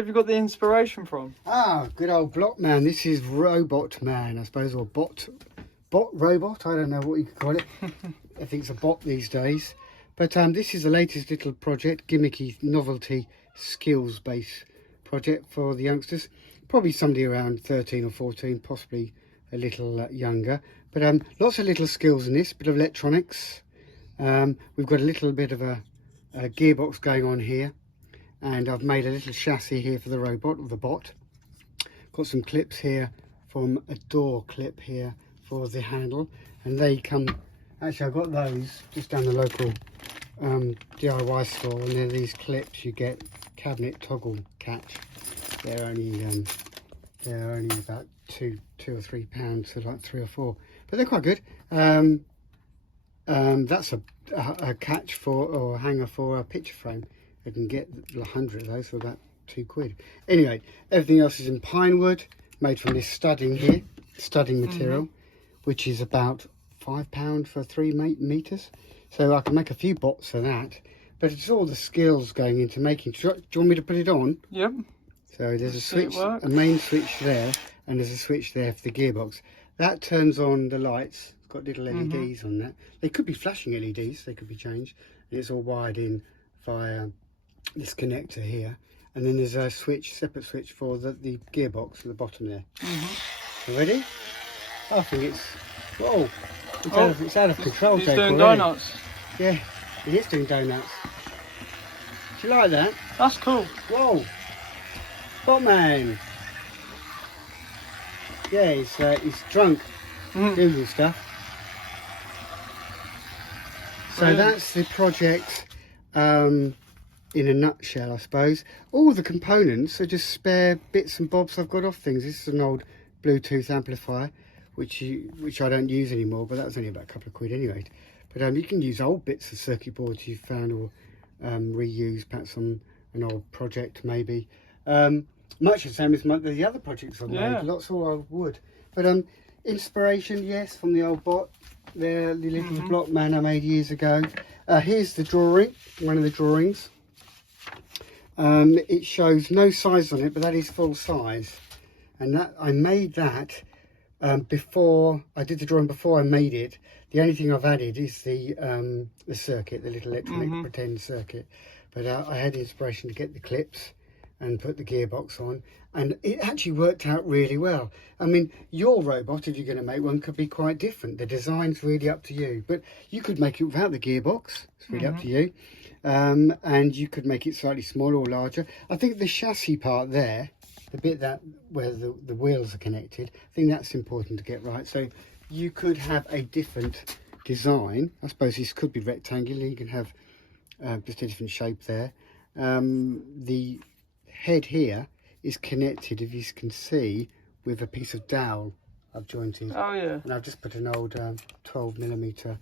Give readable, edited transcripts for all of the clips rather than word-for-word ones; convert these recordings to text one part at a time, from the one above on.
Have you got the inspiration from? Ah, good old Block Man. This is Robot Man, I suppose, or bot robot. I don't know what you could call it. I think it's a bot these days. But this is the latest little project, gimmicky novelty skills based project for the youngsters. Probably somebody around 13 or 14, possibly a little younger. But lots of little skills in this, bit of electronics. We've got a little bit of a gearbox going on here. And I've made a little chassis here for the robot, or the bot. Got some clips here from a door clip here for the handle. And they come, actually I've got those just down the local DIY store. And they're these clips you get, cabinet toggle catch. They're only about two or £3, so like 3 or 4. But they're quite good. That's a catch for, or a hanger for a picture frame. I can get 100 of those for about £2. Anyway, everything else is in pine wood, made from this studding here, studding material, which is about £5 for 3 meters. So I can make a few bots for that. But it's all the skills going into making. Do you want me to put it on? Yep. So there's a switch, a main switch there, and there's a switch there for the gearbox. That turns on the lights. It's got little LEDs on that. They could be flashing LEDs. They could be changed. And it's all wired in via this connector here. And then there's a switch, separate switch for the gearbox at the bottom there. You ready? I think it's, whoa, it's out of control. It's doing donuts. Yeah, it is doing donuts. Do you like that? That's cool. Whoa. Botman. Yeah, he's drunk doing stuff. So that's the project in a nutshell, I suppose. All the components are just spare bits and bobs I've got off things. This is an old Bluetooth amplifier, which I don't use anymore, but that was only about a couple of quid anyway. But you can use old bits of circuit boards you've found, or reuse perhaps on an old project maybe. Much the same as the other projects I've made. Lots of old wood. But inspiration, yes, from the old bot. The little Block Man I made years ago. Here's the drawing, one of the drawings. It shows no size on it, but that is full size. And that I made that before I did the drawing. Before I made it, the only thing I've added is the circuit, the little electronic pretend circuit. But I had inspiration to get the clips and put the gearbox on, and it actually worked out really well. I mean, your robot, if you're going to make one, could be quite different. The design's really up to you, but you could make it without the gearbox. It's really up to you. And you could make it slightly smaller or larger. I think the chassis part there, the bit that where the wheels are connected, I think that's important to get right. So you could have a different design. I suppose this could be rectangular. You can have just a different shape there. The head here is connected, if you can see, with a piece of dowel I've jointed. Oh yeah. And I've just put an old 12mm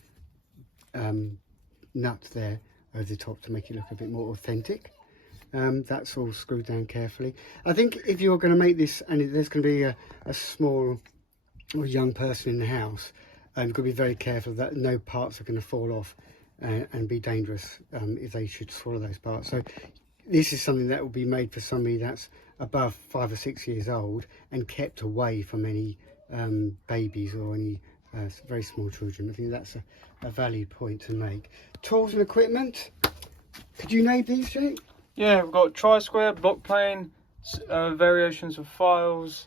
nut there over the top to make it look a bit more authentic. That's all screwed down carefully. I think if you're going to make this, and there's going to be a small or young person in the house, you've got to be very careful that no parts are going to fall off and be dangerous if they should swallow those parts. So this is something that will be made for somebody that's above 5 or 6 years old and kept away from any babies or any very small children. I think that's a valid point to make. Tools and equipment. Could you name these, Jake? Yeah, we've got tri-square, block plane, variations of files,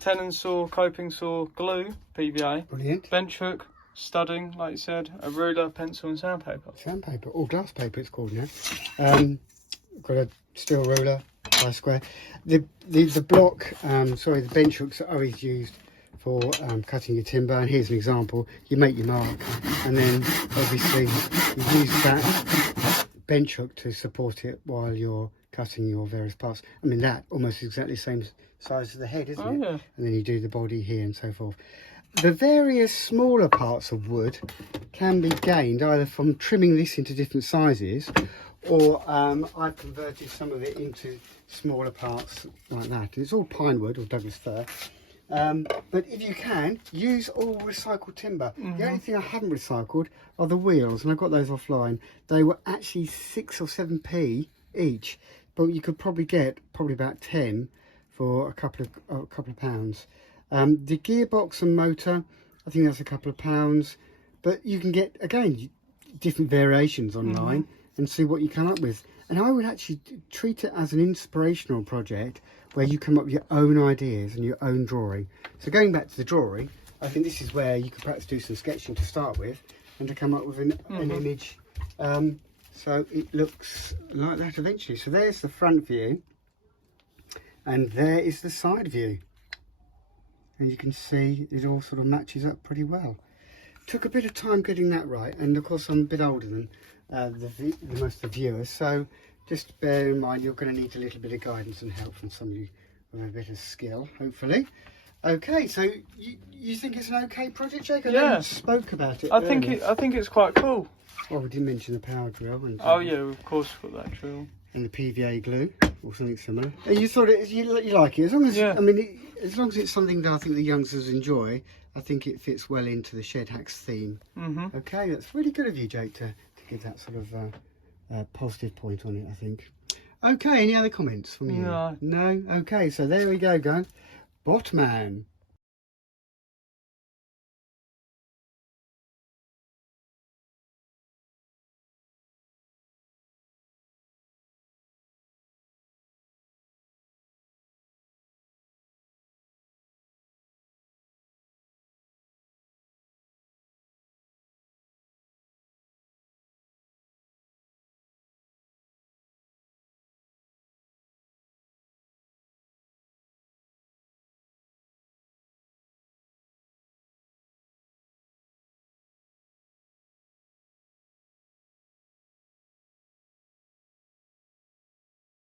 tenon saw, coping saw, glue, PVA, Brilliant. bench hook, studding, like you said, a ruler, pencil and sandpaper. Sandpaper, or glass paper it's called now. Got a steel ruler, tri-square. The block, the bench hooks are always used for cutting your timber, and here's an example. You make your mark, and then obviously you use that bench hook to support it while you're cutting your various parts. I mean, that almost exactly the same size as the head, isn't it? Yeah. And then you do the body here and so forth. The various smaller parts of wood can be gained either from trimming this into different sizes, or I've converted some of it into smaller parts like that. It's all pine wood or Douglas fir. But if you can, use all recycled timber. The only thing I haven't recycled are the wheels, and I got those offline. They were actually 6 or 7p each, but you could probably get about 10 for a couple of pounds. The gearbox and motor, I think that's a couple of pounds, but you can get, again, different variations online and see what you come up with. And I would actually treat it as an inspirational project where you come up with your own ideas and your own drawing. So going back to the drawing, I think this is where you could perhaps do some sketching to start with and to come up with an image. So it looks like that eventually. So there's the front view and there is the side view. And you can see it all sort of matches up pretty well. Took a bit of time getting that right, and of course I'm a bit older than most of the viewers, so just bear in mind you're going to need a little bit of guidance and help from somebody with a bit of skill, hopefully. Okay, so you think it's an okay project, Jake? I know you spoke about it. I think it's quite cool. Well, we did mention the power drill. And, oh yeah, of course we've got that drill. And the PVA glue, or something similar. And you thought you like it, as long as I mean, as long as it's something that I think the youngsters enjoy. I think it fits well into the Shed Hacks theme. Okay, that's really good of you, Jake, to give that sort of positive point on it, I think. Okay, any other comments from you? No. No? Okay, so there we go, guys. Botman.